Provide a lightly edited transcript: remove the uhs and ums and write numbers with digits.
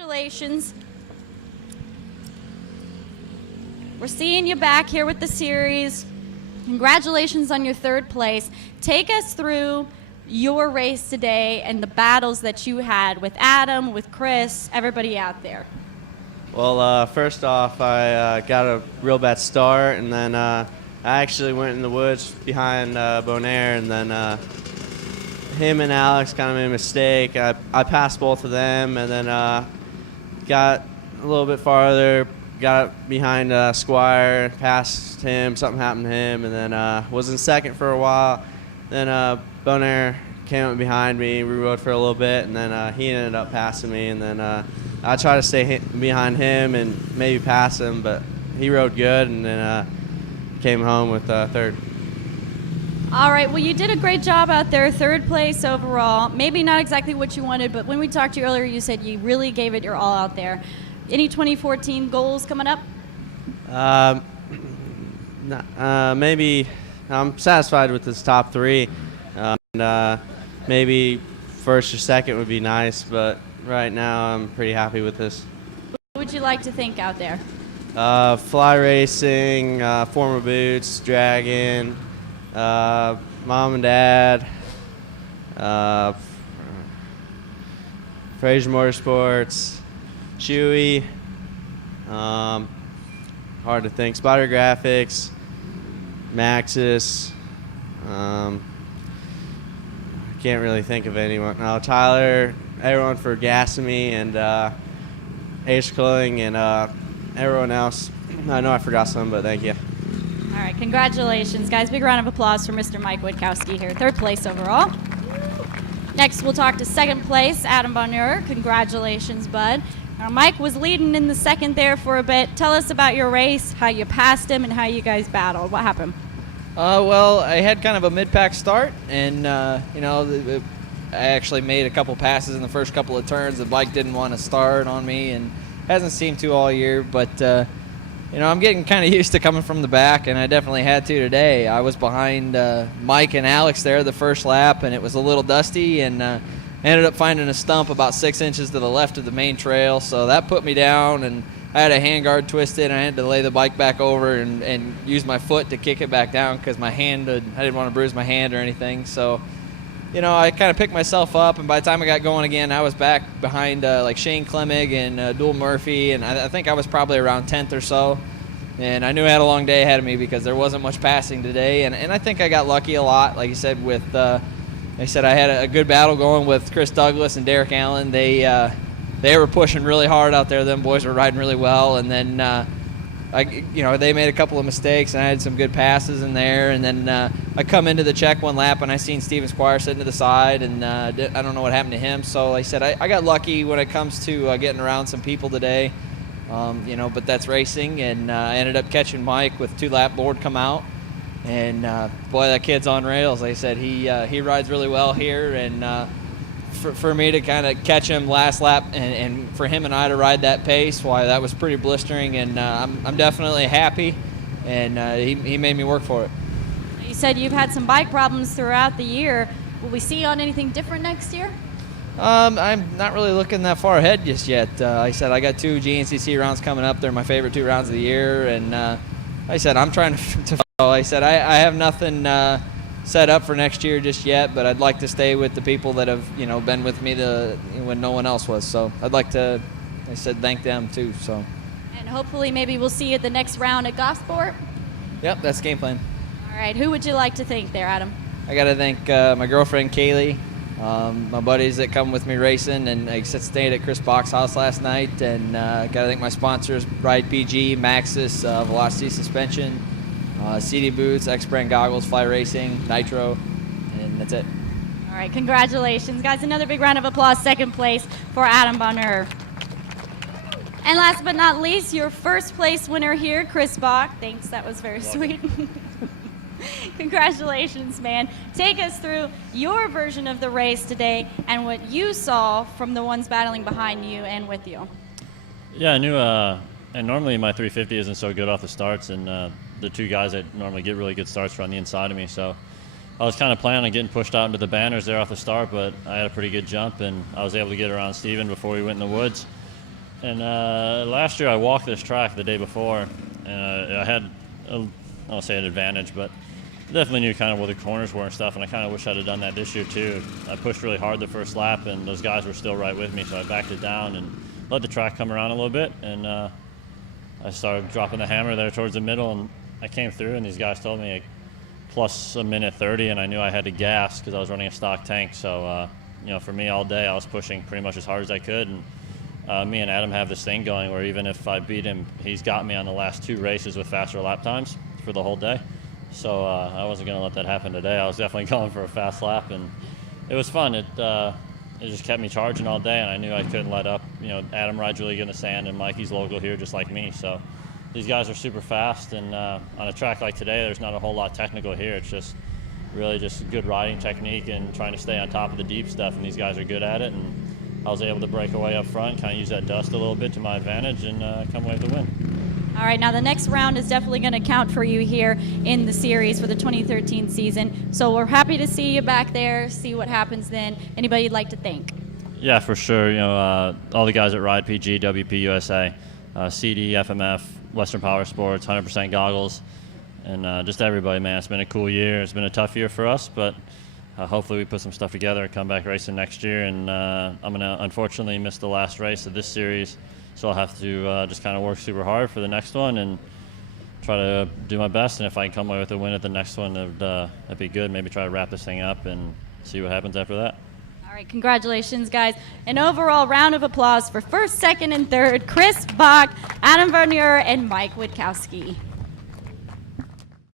Congratulations. We're seeing you back here with the series. Congratulations on your third place. Take us through your race today and the battles that you had with Adam, with Chris, everybody out there. Well, first off, I got a real bad start, and then I actually went in the woods behind Bonaire, and then him and Alex kind of made a mistake. I passed both of them, and then got a little bit farther, got behind Squire, passed him, something happened to him, and then was in second for a while. Then Bonaire came up behind me, we rode for a little bit, and then he ended up passing me, and then I tried to stay behind him and maybe pass him, but he rode good, and then came home with third. All right, well, you did a great job out there, third place overall. Maybe not exactly what you wanted, but when we talked to you earlier, you said you really gave it your all out there. Any 2014 goals coming up? Maybe I'm satisfied with this top three. And maybe first or second would be nice, but right now I'm pretty happy with this. What would you like to think out there? Fly racing, former boots, dragon, mom and dad, Fraser Motorsports, Chewy, hard to think, Spider Graphics, MAXC. I can't really think of anyone. No, Tyler, everyone for gassing me, and Ace Clothing, and everyone else. I know I forgot some, but thank you. All right, congratulations, guys. Big round of applause for Mr. Mike Witkowski here, third place overall. Next, we'll talk to second place, Adam Bonheur. Congratulations, bud. Now, Mike was leading in the second there for a bit. Tell us about your race, how you passed him, and how you guys battled. What happened? Well, I had kind of a mid-pack start, and, I actually made a couple passes in the first couple of turns. The bike didn't want to start on me, and hasn't seemed to all year, but I'm getting kind of used to coming from the back, and I definitely had to today. I was behind Mike and Alex there the first lap, and it was a little dusty, and ended up finding a stump about 6 inches to the left of the main trail, so that put me down, and I had a handguard twisted, and I had to lay the bike back over and use my foot to kick it back down because I didn't want to bruise my hand or anything. So, I kind of picked myself up, and by the time I got going again, I was back behind like Shane Clemig and Dual Murphy, and I think I was probably around 10th or so. And I knew I had a long day ahead of me because there wasn't much passing today, and I think I got lucky a lot. Like you said, I had a good battle going with Chris Douglas and Derek Allen. They were pushing really hard out there. Them boys were riding really well, and then they made a couple of mistakes, and I had some good passes in there. And then I come into the check one lap, and I seen Steven Squire sitting to the side, and I don't know what happened to him. So like I said, I got lucky when it comes to getting around some people today, but that's racing. And I ended up catching Mike with 2-lap board come out, and boy, that kid's on rails. Like I said, he rides really well here, and for me to kind of catch him last lap and for him and I to ride that pace, why, that was pretty blistering, and I'm definitely happy, and he made me work for it. You said you've had some bike problems throughout the year. Will we see you on anything different next year? I'm not really looking that far ahead just yet. Like I said, I got 2 GNCC rounds coming up. They're my favorite 2 rounds of the year, and like I said, I'm trying to like I said, I have nothing set up for next year just yet, but I'd like to stay with the people that have been with me when no one else was. So I'd like to, I said, thank them too. So. And hopefully maybe we'll see you at the next round at Gosport. Yep, that's the game plan. All right, who would you like to thank there, Adam? I got to thank my girlfriend Kaylee, my buddies that come with me racing, and I stayed at Chris Bach's house last night, and got to thank my sponsors: Ride PG, MAXC, Velocity Suspension, CD Boots, X-Brand Goggles, Fly Racing, Nitro, and that's it. All right, congratulations, guys. Another big round of applause, second place for Adam Bonheur. And last but not least, your first place winner here, Chris Bach. Thanks, that was very sweet. Congratulations, man. Take us through your version of the race today and what you saw from the ones battling behind you and with you. Yeah, I knew, and normally my 350 isn't so good off the starts, and the 2 guys that normally get really good starts were on the inside of me, so I was kind of planning on getting pushed out into the banners there off the start, but I had a pretty good jump, and I was able to get around Steven before we went in the woods. And last year I walked this track the day before, and I had, I don't say an advantage, but definitely knew kind of where the corners were and stuff, and I kind of wish I'd have done that this year too. I pushed really hard the first lap, and those guys were still right with me, so I backed it down and let the track come around a little bit, and I started dropping the hammer there towards the middle, and I came through, and these guys told me plus a minute 30, and I knew I had to gas because I was running a stock tank. So, for me all day, I was pushing pretty much as hard as I could, and me and Adam have this thing going where even if I beat him, he's got me on the last 2 races with faster lap times for the whole day. So I wasn't going to let that happen today. I was definitely going for a fast lap, and it was fun. It just kept me charging all day, and I knew I couldn't let up. Adam rides really good in the sand, and Mikey's local here just like me. So these guys are super fast, and on a track like today, there's not a whole lot technical here. It's just really just good riding technique and trying to stay on top of the deep stuff, and these guys are good at it. And I was able to break away up front, kind of use that dust a little bit to my advantage, and come away with the win. All right, now the next round is definitely going to count for you here in the series for the 2013 season. So we're happy to see you back there, see what happens then. Anybody you'd like to thank? Yeah, for sure. All the guys at Ride PG, WP USA, CD, FMF, Western Power Sports, 100% Goggles, and just everybody, man. It's been a cool year. It's been a tough year for us, but hopefully we put some stuff together and come back racing next year. And I'm going to unfortunately miss the last race of this series, so I'll have to just kind of work super hard for the next one and try to do my best. And if I can come away with a win at the next one, that'd be good. Maybe try to wrap this thing up and see what happens after that. All right, congratulations, guys. An overall round of applause for first, second, and third, Chris Bach, Adam Vernier, and Mike Witkowski.